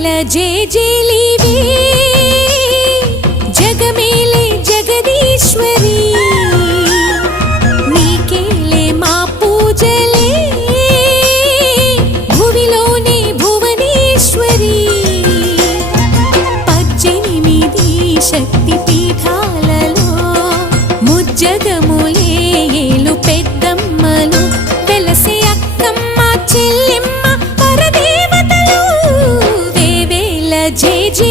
వేవేల జేజేలివే జగమేలే జగదీశ్వరి నీకేలే మా పూజలే భువిలోనే భువనేశ్వరి 18 శక్తి పీఠాలలో ముజ్జగములే ఏలు పెద్దమ్మలు వెలసే అక్కమ్మ చెల్లెమ్మ పరదేవతలు వేవేల జేజే